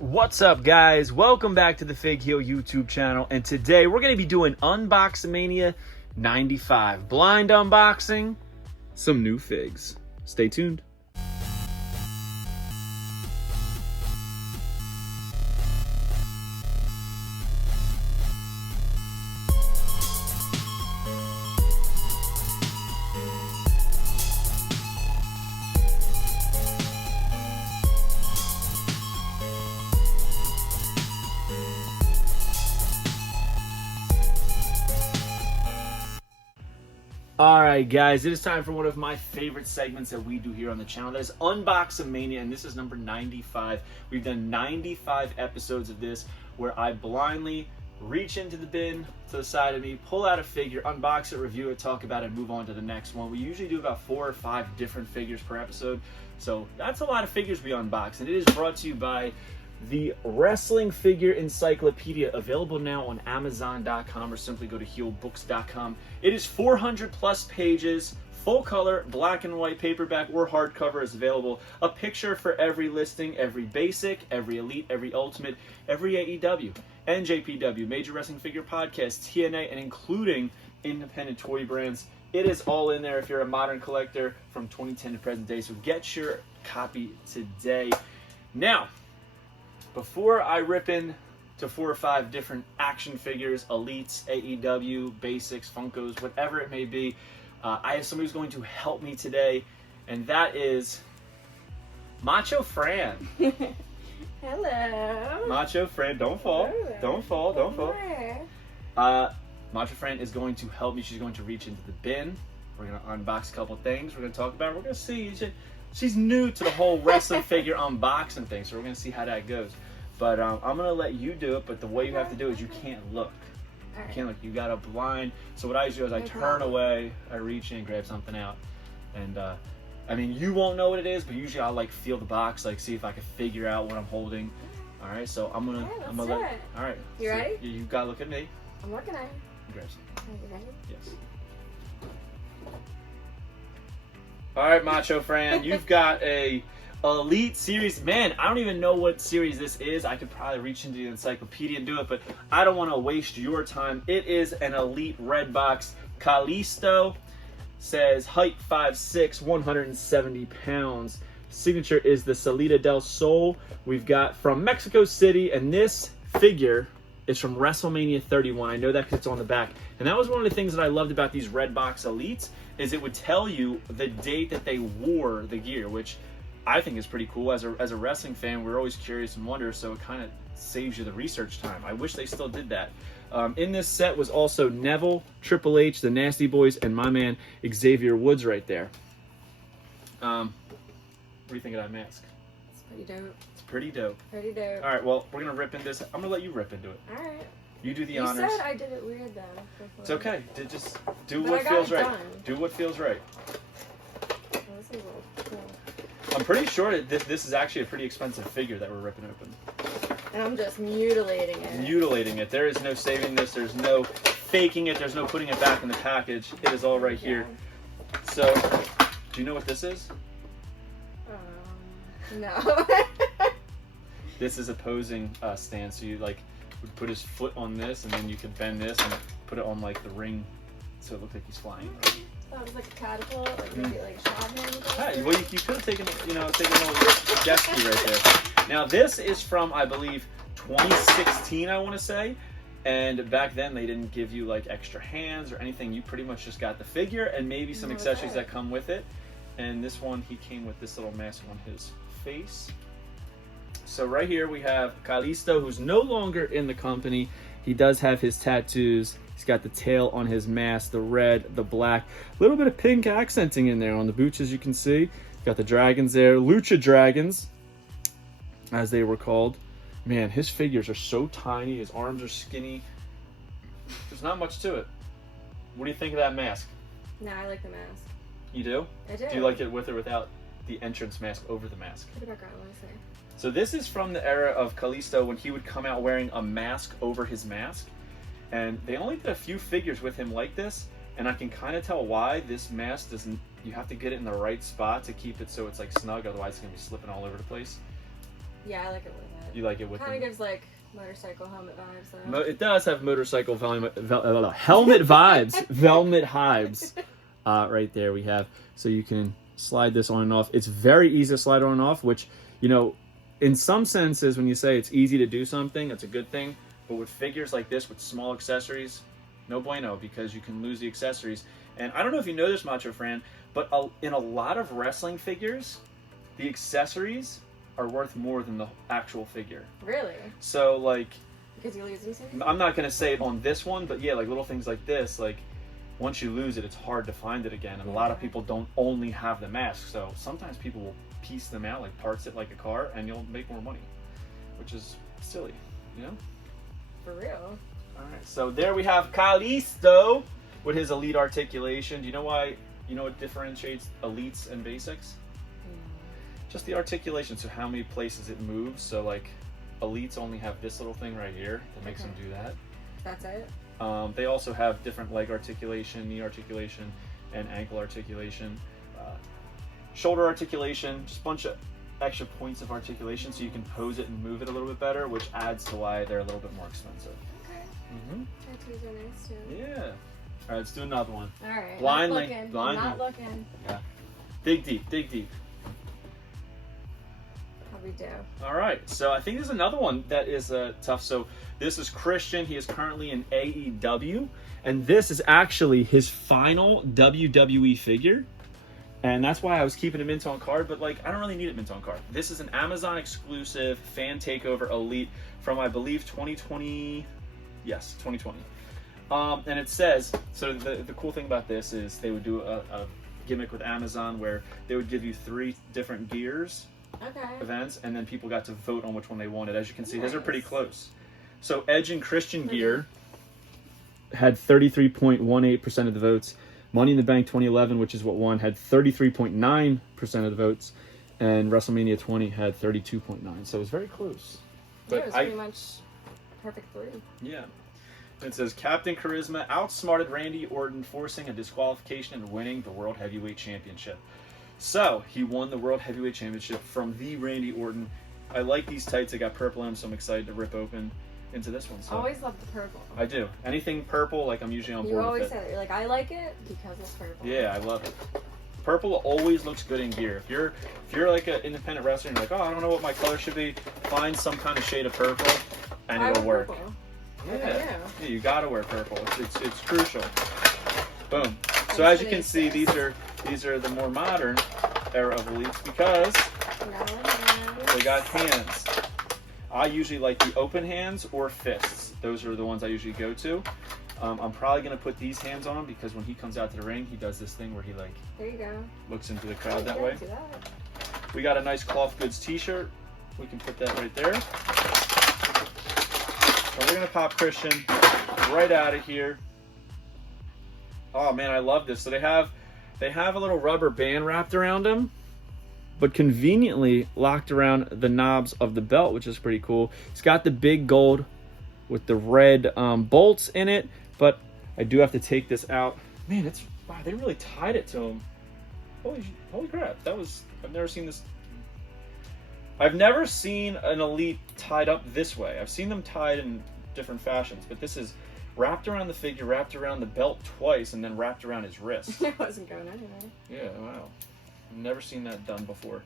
What's up, guys? Welcome back to the Fig Heel YouTube channel, and today we're going to be doing UNBOXAMANIA 95. Blind unboxing, some new figs. Stay tuned. Alright guys, it is time for one of my favorite segments that we do here on the channel. That is UNBOXAMANIA, and this is number 95. We've done 95 episodes of this where I blindly reach into the bin to the side of me, pull out a figure, unbox it, review it, talk about it, move on to the next one. We usually do about 4 or 5 different figures per episode, so that's a lot of figures we unbox, and it is brought to you by the Wrestling Figure Encyclopedia, available now on Amazon.com or simply go to HeelBooks.com. It is 400 plus pages, full color, black and white, paperback or hardcover is available. A picture for every listing, every basic, every elite, every ultimate, every AEW, NJPW, Major Wrestling Figure Podcast, TNA, and including independent toy brands. It is all in there if you're a modern collector from 2010 to present day, so get your copy today. Now, before I rip in to 4 or 5 different action figures, elites, AEW, basics, Funkos, whatever it may be, I have somebody who's going to help me today, and that is Macho Fran. Hello. Macho Fran, don't fall. Hello. Don't fall, don't fall. Hello. Macho Fran is going to help me. She's going to reach into the bin. We're going to unbox a couple things. We're going to talk about it. We're going to see. She's new to the whole wrestling figure unboxing thing, so we're going to see how that goes. But I'm going to let you do it, but the way you have to do is you can't look. All right. You can't look. You got to blind. So what I do is I turn away, I reach in, grab something out. And, I mean, you won't know what it is, but usually I'll, like, feel the box, like, see if I can figure out what I'm holding. All right, so I'm going to... All right, I'm let's gonna do let, it. all right. You so ready? You got to look at me. I'm looking at you. Grab something. Are you ready? Yes. All right, Macho Fran, you've got a Elite series. Man, I don't even know what series this is. I could probably reach into the encyclopedia and do it, but I don't want to waste your time. It is an Elite red box. Kalisto, says height 5'6", 170 pounds. Signature is the Salida del Sol. We've got from Mexico City, and this figure is from WrestleMania 31. I know that because it's on the back. And that was one of the things that I loved about these red box Elites, is it would tell you the date that they wore the gear, which I think is pretty cool. As a wrestling fan, we're always curious and wonder, so it kind of saves you the research time. I wish they still did that. In this set was also Neville, Triple H, the Nasty Boys, and my man Xavier Woods right there. What do you think of that mask? It's pretty dope. It's pretty dope. Pretty dope. All right, well, we're going to rip into this. I'm going to let you rip into it. All right. You do the You honors. said I did it weird, though. Before. It's okay. Just do But what I got feels it right. done. Do what feels right. Oh, this is a little cool. I'm pretty sure that this is actually a pretty expensive figure that we're ripping open. And I'm just mutilating it. Mutilating it. There is no saving this. There's no faking it. There's no putting it back in the package. It is all right here. So, do you know what this is? No. This is a posing stand. So you like would put his foot on this, and then you could bend this and put it on like the ring, so it looked like he's flying. That was like a catapult, like maybe like a shot hand. Hey, well, you could have taken a little jet ski right there. Now this is from, I believe, 2016, I want to say. And back then they didn't give you like extra hands or anything. You pretty much just got the figure and maybe some accessories that come with it. And this one, he came with this little mask on his face. So right here we have Kalisto, who's no longer in the company. He does have his tattoos. He's got the tail on his mask, the red, the black. A little bit of pink accenting in there on the boots, as you can see. Got the dragons there. Lucha Dragons, as they were called. Man, his figures are so tiny. His arms are skinny. There's not much to it. What do you think of that mask? No, I like the mask. You do? I do. Do you like it with or without the entrance mask over the mask? Put it back on, let me see. So this is from the era of Kalisto when he would come out wearing a mask over his mask. And they only did a few figures with him like this. And I can kind of tell why. This mask doesn't, you have to get it in the right spot to keep it so it's like snug. Otherwise it's going to be slipping all over the place. Yeah, I like it with it. You like it with Kind of them? gives like motorcycle helmet vibes though. It does have motorcycle helmet vibes, velvet hives. Right there we have. So you can slide this on and off. It's very easy to slide on and off, which, you know, in some senses, when you say it's easy to do something, it's a good thing. But with figures like this, with small accessories, no bueno, because you can lose the accessories. And I don't know if you know this, Macho Fran, but in a lot of wrestling figures, the accessories are worth more than the actual figure. Really? So, like, Because you lose them sometimes? I'm not going to say it on this one, but yeah, like little things like this, like once you lose it, it's hard to find it again. And a lot of people don't only have the mask. So sometimes people will piece them out, like parts it like a car, and you'll make more money, which is silly, you know? For real. All right, so there we have Kalisto with his elite articulation. Do you know why? You know what differentiates elites and basics? Just the articulation. So how many places it moves. So like elites only have this little thing right here that makes them do that. That's it? They also have different leg articulation, knee articulation, and ankle articulation. Shoulder articulation, just a bunch of extra points of articulation so you can pose it and move it a little bit better, which adds to why they're a little bit more expensive. Okay. Mm-hmm. Tattoos are nice too. Yeah. All right, let's do another one. Alright. Blindly. Not looking. Blindly. Not looking. Yeah. Dig deep, dig deep. How we do. All right, so I think there's another one that is tough. So this is Christian. He is currently in AEW, and this is actually his final WWE figure. And that's why I was keeping it mint on card, but like I don't really need it mint on card. This is an Amazon exclusive fan takeover elite from, I believe, 2020. Yes, 2020. And it says, so the cool thing about this is they would do a gimmick with Amazon where they would give you 3 different gears Okay. events, and then people got to vote on which one they wanted. As you can see, these are Nice. pretty close. So Edge and Christian gear had 33.18% of the votes. Money in the Bank 2011, which is what won, had 33.9% of the votes, and WrestleMania 20 had 32.9. So it was very close. Yeah, it was pretty much perfect 3. Yeah. It says Captain Charisma outsmarted Randy Orton, forcing a disqualification and winning the World Heavyweight Championship. So he won the World Heavyweight Championship from the Randy Orton. I like these tights. I got purple in them, so I'm excited to rip open into this one. So Always love the purple. I do. Anything purple, like I'm usually on board You with always it. say that. You're like, I like it because it's purple. Yeah, I love it. Purple always looks good in gear. If you're like an independent wrestler and you're like, oh, I don't know what my color should be, find some kind of shade of purple and it'll work. Purple. Yeah, you gotta wear purple. It's crucial. Boom. So as you can see, these are the more modern era of elites because they got hands. I usually like the open hands or fists. Those are the ones I usually go to. I'm probably gonna put these hands on him because when he comes out to the ring, he does this thing where he like There you go. looks into the crowd that Yeah, way. do that. We got a nice cloth goods t-shirt. We can put that right there. So we're gonna pop Christian right out of here. Oh man, I love this. So they have a little rubber band wrapped around him, but conveniently locked around the knobs of the belt, which is pretty cool. It's got the big gold with the red bolts in it, but I do have to take this out. Man, wow, they really tied it to him. Holy crap, I've never seen this. I've never seen an elite tied up this way. I've seen them tied in different fashions, but this is wrapped around the figure, wrapped around the belt twice, and then wrapped around his wrist. It wasn't going anywhere. Yeah, wow. I've never seen that done before.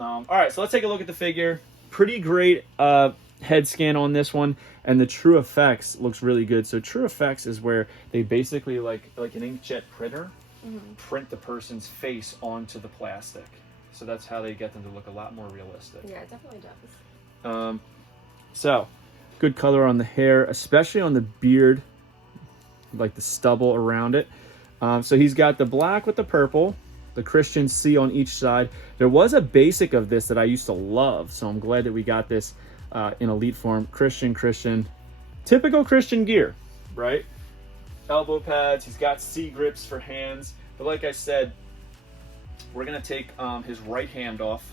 All right, so let's take a look at the figure. Pretty great head scan on this one, and the True Effects looks really good. So True Effects is where they basically, like an inkjet printer, print the person's face onto the plastic. So that's how they get them to look a lot more realistic. Yeah, it definitely does. So, good color on the hair, especially on the beard, like the stubble around it. So he's got the black with the purple, the Christian C on each side. There was a basic of this that I used to love, so I'm glad that we got this in elite form. Christian. Typical Christian gear, right? Elbow pads, he's got C grips for hands. But like I said, we're going to take his right hand off.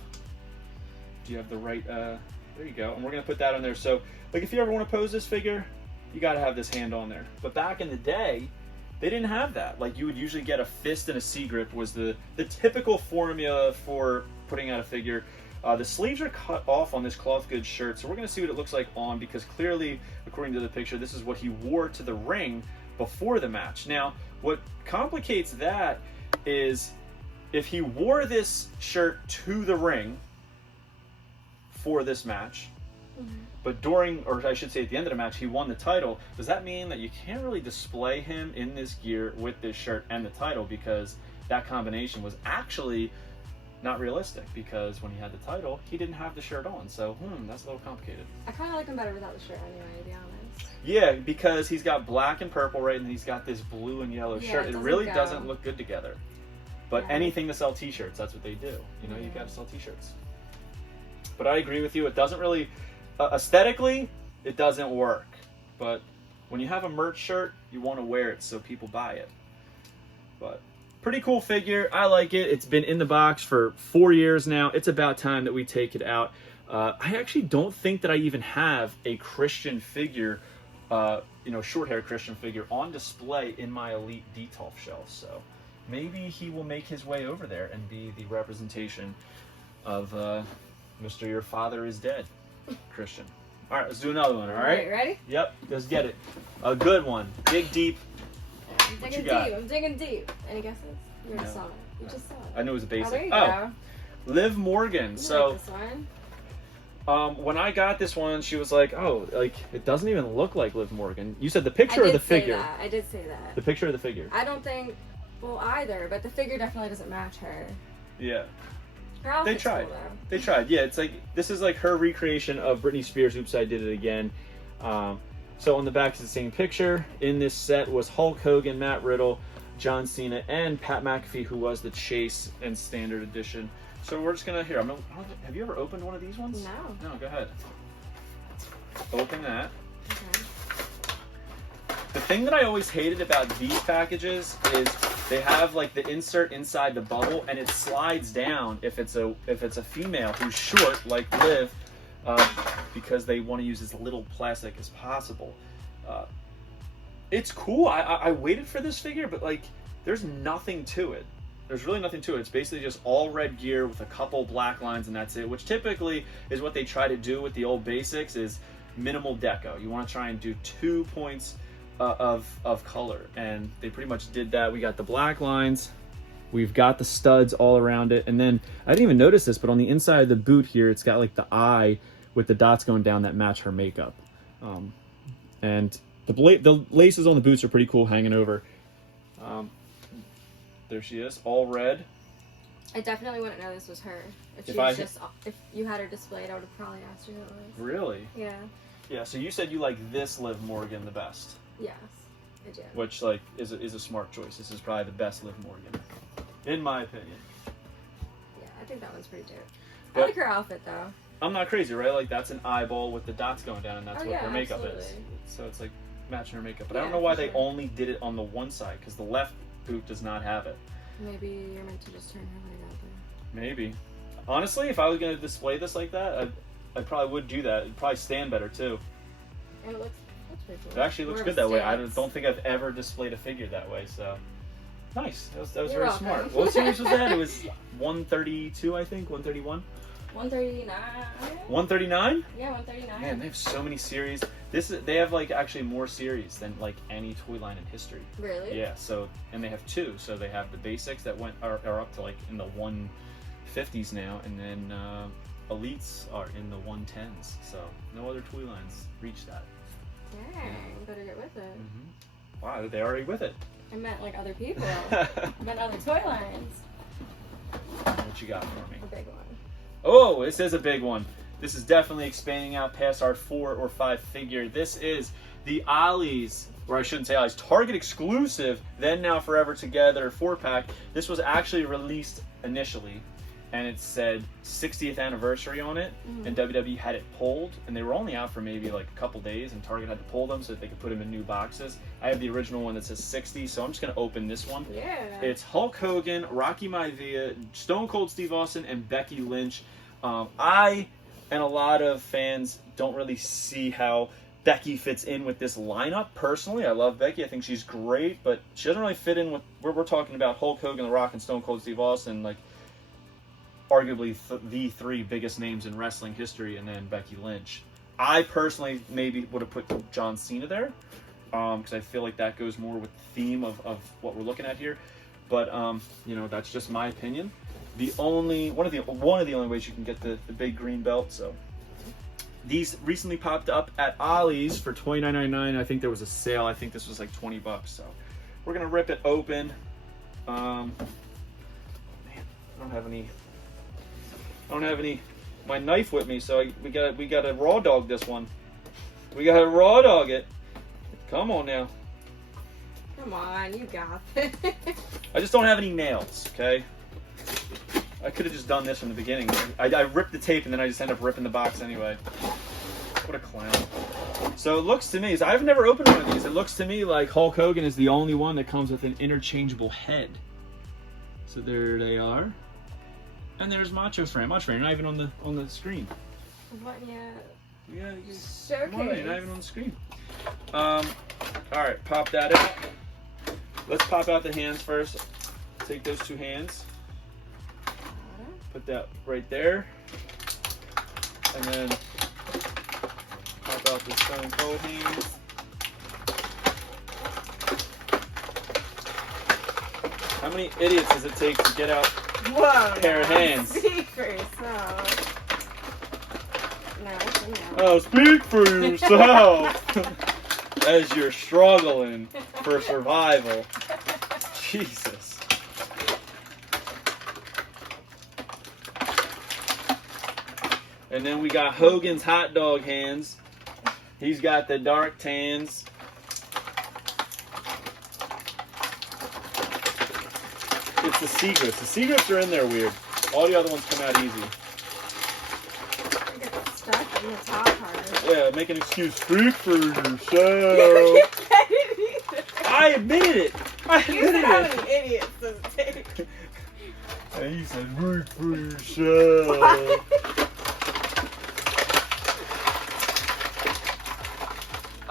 Do you have the right... there you go. And we're going to put that on there. So, like, if you ever want to pose this figure, you got to have this hand on there. But back in the day, they didn't have that. Like, you would usually get a fist and a C grip was the typical formula for putting out a figure. The sleeves are cut off on this cloth goods shirt, so we're going to see what it looks like on, because clearly, according to the picture, this is what he wore to the ring before the match. Now, what complicates that is if he wore this shirt to the ring for this match, but during, or I should say at the end of the match, he won the title, does that mean that you can't really display him in this gear with this shirt and the title, because that combination was actually not realistic, because when he had the title, he didn't have the shirt on. So, that's a little complicated. I kind of like him better without the shirt anyway, to be honest. Yeah, because he's got black and purple, right, and then he's got this blue and yellow shirt. It really doesn't look good together. But anything to sell t-shirts, that's what they do. You know, you got to sell t-shirts. But I agree with you. It doesn't really, aesthetically, it doesn't work. But when you have a merch shirt, you want to wear it so people buy it. But pretty cool figure. I like it. It's been in the box for 4 years now. It's about time that we take it out. I actually don't think that I even have a Christian figure, short hair Christian figure on display in my Elite Detolf shelf. So maybe he will make his way over there and be the representation of Mr. Your Father is Dead, Christian. All right, let's do another one, all right? Ready? Yep, let's get it. A good one. Dig deep. I'm digging deep. I'm digging deep. Any guesses? You already saw it. You just saw it. I knew it was a basic. Oh, there you go. Liv Morgan. So, like this one. When I got this one, she was like, "Oh, like it doesn't even look like Liv Morgan." You said the picture of the figure. I did say that. The picture of the figure. I don't think, either, but the figure definitely doesn't match her. Yeah. Her outfit's They tried. cool, though. They tried. Yeah, it's like this is like her recreation of Britney Spears' "Oops, I Did It Again." So on the back is the same picture. In this set was Hulk Hogan, Matt Riddle, John Cena, and Pat McAfee, who was the Chase and Standard Edition. So we're just gonna have you ever opened one of these ones? No. No, go ahead. Open that. Okay. The thing that I always hated about these packages is they have like the insert inside the bubble, and it slides down if it's a female who's short like Liv, because they want to use as little plastic as possible. It's cool. I waited for this figure, but like there's nothing to it. There's really nothing to it. It's basically just all red gear with a couple black lines, and that's it, which typically is what they try to do with the old basics, is minimal deco. You want to try and do 2 points of color, and they pretty much did that. We got the black lines, we've got the studs all around it, and then I didn't even notice this, but on the inside of the boot here, it's got like the eye with the dots going down that match her makeup. And the laces on the boots are pretty cool, hanging over. There she is, all red. I definitely wouldn't know this was her. If you had her displayed, I would have probably asked you who it was. Really? Yeah. Yeah, so you said you like this Liv Morgan the best. Yes, I do. Which like is a smart choice. This is probably the best Liv Morgan, in my opinion. Yeah, I think that one's pretty dope. But I like her outfit though. I'm not crazy, right? Like that's an eyeball with the dots going down, and that's what her makeup absolutely. is. So it's like matching her makeup. But I don't know why they only did it on the one side, because the left boot does not have it. Maybe you're meant to just turn her light out there. Maybe. Honestly, if I was going to display this like that, I probably would do that. It'd probably stand better too. And it looks pretty cool. It actually looks good that way. I don't think I've ever displayed a figure that way, so nice. That was very welcome. smart. What series was that? It was 132, I think. 131. 139. 139? Yeah, 139. Man, they have so many series. They have like actually more series than like any toy line in history. Really? Yeah. So, and they have two. So they have the basics that are up to like in the 150s now, and then elites are in the 110s. So no other toy lines reach that. Dang, better get with it. Mm-hmm. Wow, they're already with it. I meant like other people. I meant other toy lines. What you got for me? A big one. Oh, this is a big one. This is definitely expanding out past our 4 or 5 figure. This is the Ollie's, or I shouldn't say Ollie's, Target exclusive, Then Now Forever Together 4-pack. This was actually released initially, and it said 60th anniversary on it, and WWE had it pulled, and they were only out for maybe like a couple days, and Target had to pull them so that they could put them in new boxes. I have the original one that says 60, so I'm just going to open this one. Yeah. It's Hulk Hogan, Rocky Maivia, Stone Cold Steve Austin, and Becky Lynch. I and a lot of fans don't really see how Becky fits in with this lineup. Personally, I love Becky. I think she's great, but she doesn't really fit in with where we're talking about Hulk Hogan, The Rock, and Stone Cold Steve Austin. Like, arguably the 3 biggest names in wrestling history, and then Becky Lynch. I personally maybe would have put John Cena there, because I feel like that goes more with the theme of what we're looking at here. But you know, that's just my opinion. One of the only ways you can get the big green belt. So these recently popped up at Ollie's for $29.99. I think there was a sale. I think this was like $20. So we're gonna rip it open. Man, I don't have any my knife with me, so we gotta raw dog this one. We gotta raw dog it. Come on now. Come on, you got it. I just don't have any nails, okay? I could have just done this from the beginning. I ripped the tape and then I just end up ripping the box anyway. What a clown. So it looks to me, I've never opened one of these. It looks to me like Hulk Hogan is the only one that comes with an interchangeable head. So there they are. And there's Macho Fran. Macho Fran, you're not even on the screen. What yet? Yeah, showcase. Come on, you're not even on the screen. All right, pop that out. Let's pop out the hands first. Take those 2 hands. Put that right there. And then pop out the Stone Cold hands. How many idiots does it take to get out a pair of hands? Speak for yourself. No. Oh, speak for yourself. As you're struggling for survival. Jesus. And then we got Hogan's hot dog hands. He's got the dark tans. It's the secrets. The secrets are in there weird. All the other ones come out easy. Get stuck in the top part. Yeah, make an excuse. Speak for yourself. I admitted it. I admitted it. How many idiots does it take? And you said, speak for yourself.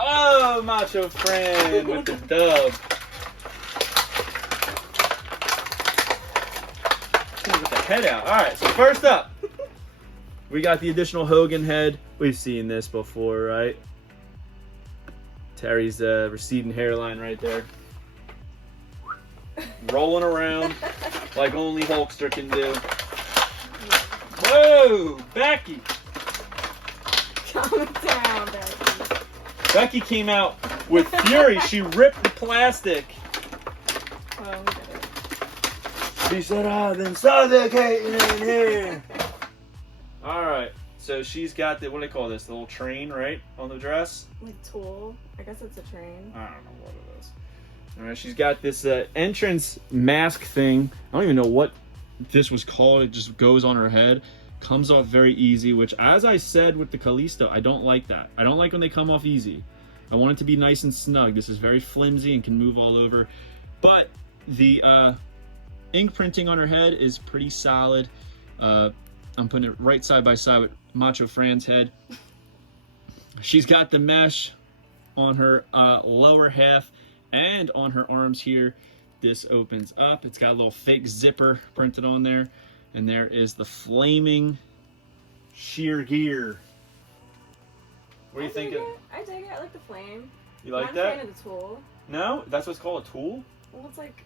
Oh, Macho Fran with the dub. With the head out. All right, so first up, we got the additional Hogan head. We've seen this before, right? Terry's receding hairline right there. Rolling around like only Hulkster can do. Whoa, Becky. Calm down, Becky. Becky came out with fury. She ripped the plastic. Oh, She said, I've been suffocating in here. Alright, so she's got the, what do they call this? The little train, right? On the dress? like tool. I guess it's a train. I don't know what it is. Alright, she's got this entrance mask thing. I don't even know what this was called. It just goes on her head. Comes off very easy, which, as I said with the Kalisto, I don't like that. I don't like when they come off easy. I want it to be nice and snug. This is very flimsy and can move all over. But the ink printing on her head is pretty solid. I'm putting it right side by side with Macho Fran's head. She's got the mesh on her lower half and on her arms here. This opens up. It's got a little fake zipper printed on there. And there is the flaming sheer gear. What do you think? I dig it. I like the flame. You like I'm that? not a fan of the tool. No? That's what's called a tool? Well, it's like,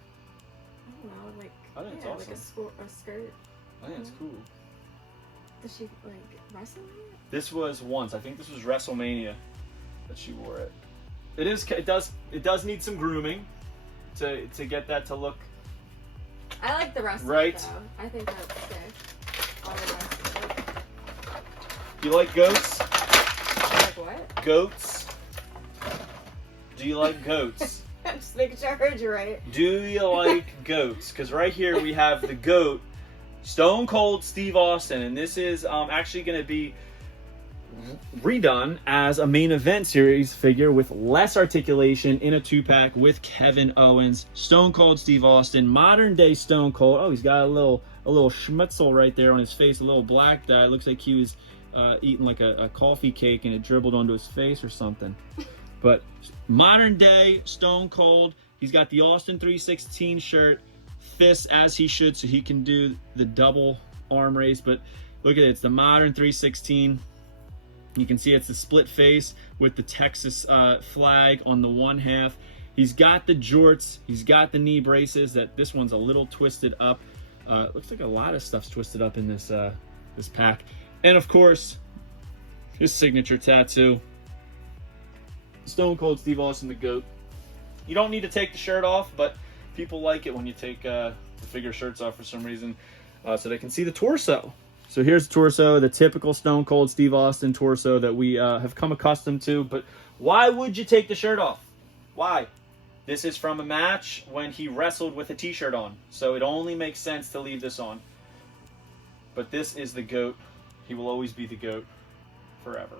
I don't know, like, I think it's like awesome. a skirt. I think it's cool. Does she, like, wrestle in it? This was once. I think this was WrestleMania that she wore it. It does need some grooming to get that to look. I like the rest right. of it, though. I think that's good. All the rest of it. You like goats? Like what? Goats? Do you like goats? I'm just making sure I heard you right. Do you like goats? Because right here we have the GOAT, Stone Cold Steve Austin, and this is actually going to be redone as a main event series figure with less articulation in a 2-pack with Kevin Owens, Stone Cold Steve Austin, modern day Stone Cold. Oh, he's got a little schmutzel right there on his face, a little black dye. It looks like he was eating like a coffee cake and it dribbled onto his face or something. But modern day Stone Cold. He's got the Austin 316 shirt, fists as he should, so he can do the double arm race, but look at it. It's the modern 316. You can see it's the split face with the Texas flag on the one half. He's got the jorts. He's got the knee braces. This one's a little twisted up. Looks like a lot of stuff's twisted up in this this pack. And of course, his signature tattoo. Stone Cold Steve Austin, the GOAT. You don't need to take the shirt off, but people like it when you take the figure shirts off for some reason, so they can see the torso. So here's the torso, the typical Stone Cold Steve Austin torso that we have come accustomed to. But why would you take the shirt off? Why? This is from a match when he wrestled with a t-shirt on. So it only makes sense to leave this on. But this is the GOAT. He will always be the GOAT forever.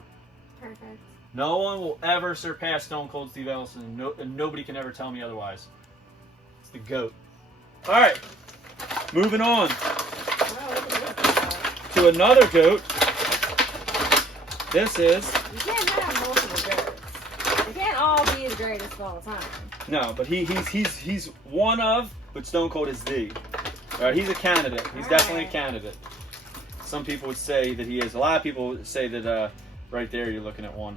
Perfect. No one will ever surpass Stone Cold Steve Austin. And nobody can ever tell me otherwise. It's the GOAT. All right. Moving on. To another GOAT. This is... You can't have multiple GOATs. You can't all be the greatest of all time. No, but he's one of, but Stone Cold is the. All right, he's a candidate. He's definitely a candidate. Some people would say that he is. A lot of people would say that right there you're looking at one.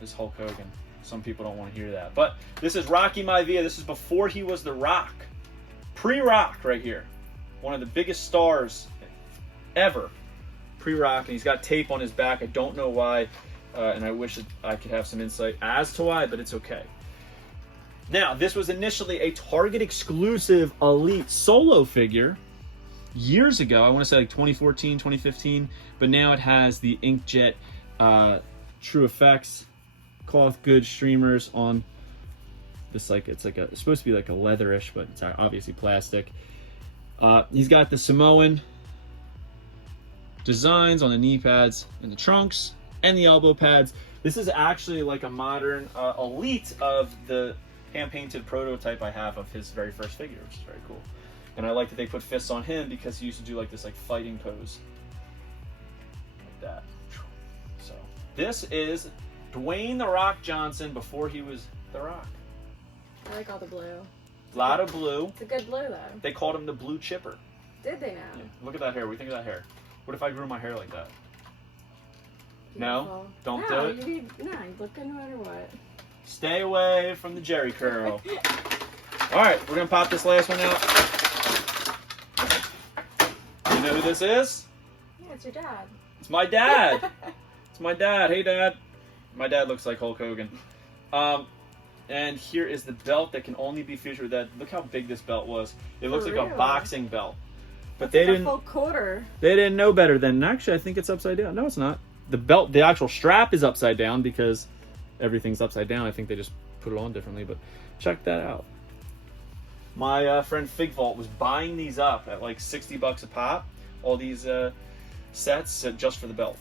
This Hulk Hogan. Some people don't want to hear that. But this is Rocky Maivia. This is before he was The Rock. Pre-Rock right here. One of the biggest stars ever. Pre-Rock, and he's got tape on his back. I don't know why, and I wish that I could have some insight as to why, but it's okay. Now, this was initially a Target exclusive Elite solo figure years ago. I want to say like 2014, 2015, but now it has the inkjet True Effects cloth good streamers on this. Like it's supposed to be like a leatherish, but it's obviously plastic. He's got the Samoan designs on the knee pads and the trunks and the elbow pads. This is actually like a modern Elite of the hand-painted prototype I have of his very first figure, which is very cool. And I like that they put fists on him because he used to do like this like fighting pose. Like that. So this is Dwayne The Rock Johnson before he was The Rock. I like all the blue. A lot of blue. It's a good blue though. They called him the Blue Chipper. Did they now? Yeah. Look at that hair. What do you think of that hair? What if I grew my hair like that? Beautiful. No? Don't do it? No, you look good no matter what. Stay away from the Jerry curl. Alright, we're going to pop this last one out. You know who this is? Yeah, it's your dad. It's my dad. It's my dad. Hey, Dad. My dad looks like Hulk Hogan. And here is the belt that can only be featured with that. Look how big this belt was. It looks like a boxing belt. But they didn't. A full quarter. They didn't know better than. Actually, I think it's upside down. No, it's not. The belt, the actual strap is upside down because everything's upside down. I think they just put it on differently. But check that out. My friend Fig Vault was buying these up at like $60 a pop. All these sets just for the belt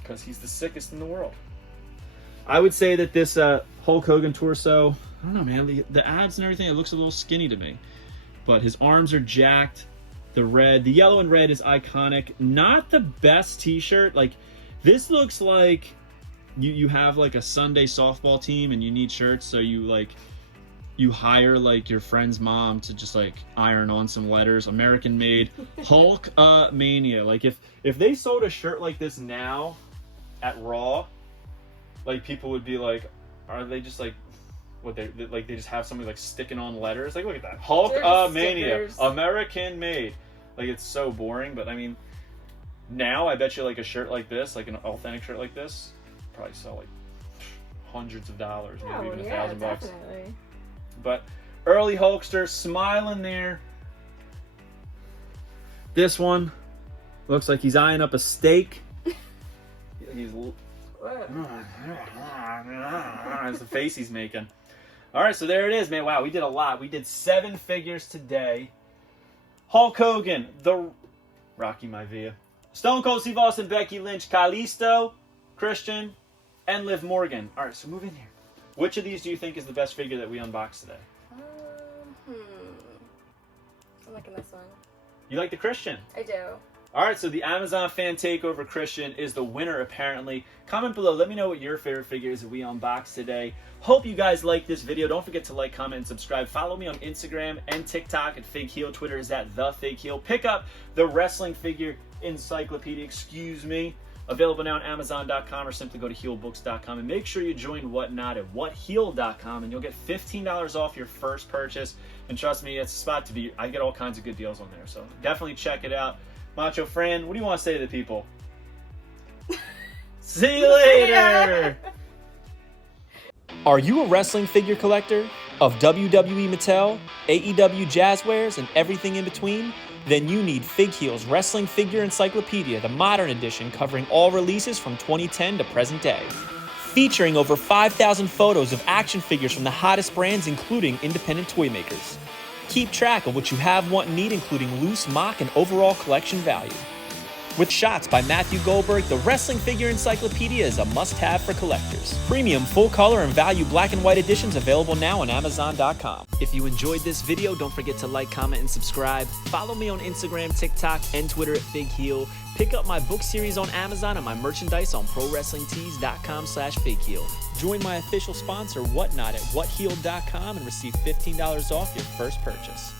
because he's the sickest in the world. I would say that this Hulk Hogan torso, I don't know, man. The abs and everything, it looks a little skinny to me. But his arms are jacked. The yellow and red is iconic. Not the best t-shirt. Like, this looks like you have like a Sunday softball team and you need shirts, so you hire like your friend's mom to just like iron on some letters. American made Hulk Mania. Like if they sold a shirt like this now at Raw, like people would be like, are they just like what they just have somebody like sticking on letters? Like, look at that. Hulk Mania, American made. Like, it's so boring, but I mean, now I bet you like a shirt like this, like an authentic shirt like this, probably sell like hundreds of dollars, maybe even $1,000. Definitely. But early Hulkster, smiling there. This one looks like he's eyeing up a steak. He's that's the face he's making. All right, so there it is, man. Wow, we did a lot. We did 7 figures today. Hulk Hogan, the Rocky Maivia, Stone Cold Steve Austin, Becky Lynch, Kalisto, Christian, and Liv Morgan. All right, so move in here. Which of these do you think is the best figure that we unboxed today? I'm liking this one. You like the Christian? I do. All right, so the Amazon Fan Takeover Christian is the winner, apparently. Comment below. Let me know what your favorite figure is that we unboxed today. Hope you guys like this video. Don't forget to like, comment, and subscribe. Follow me on Instagram and TikTok at Fig Heel. Twitter is at The Fig Heel. Pick up the wrestling figure Encyclopedia, excuse me. Available now on Amazon.com or simply go to heelbooks.com, and make sure you join Whatnot at whatheel.com, and you'll get $15 off your first purchase. And trust me, it's a spot to be. I get all kinds of good deals on there, so definitely check it out. Macho Fran, what do you want to say to the people? See you later! Are you a wrestling figure collector of WWE Mattel, AEW Jazzwares, and everything in between? Then you need Fig Heel's Wrestling Figure Encyclopedia, the modern edition covering all releases from 2010 to present day. Featuring over 5,000 photos of action figures from the hottest brands, including independent toy makers. Keep track of what you have, want, and need, including loose, mock, and overall collection value. With shots by Matthew Goldberg, the Wrestling Figure Encyclopedia is a must-have for collectors. Premium full-color and value black and white editions available now on Amazon.com. If you enjoyed this video, don't forget to like, comment, and subscribe. Follow me on Instagram, TikTok, and Twitter at Fig Heel. Pick up my book series on Amazon and my merchandise on ProWrestlingTees.com/FigHeel. Join my official sponsor, Whatnot, at whatheel.com and receive $15 off your first purchase.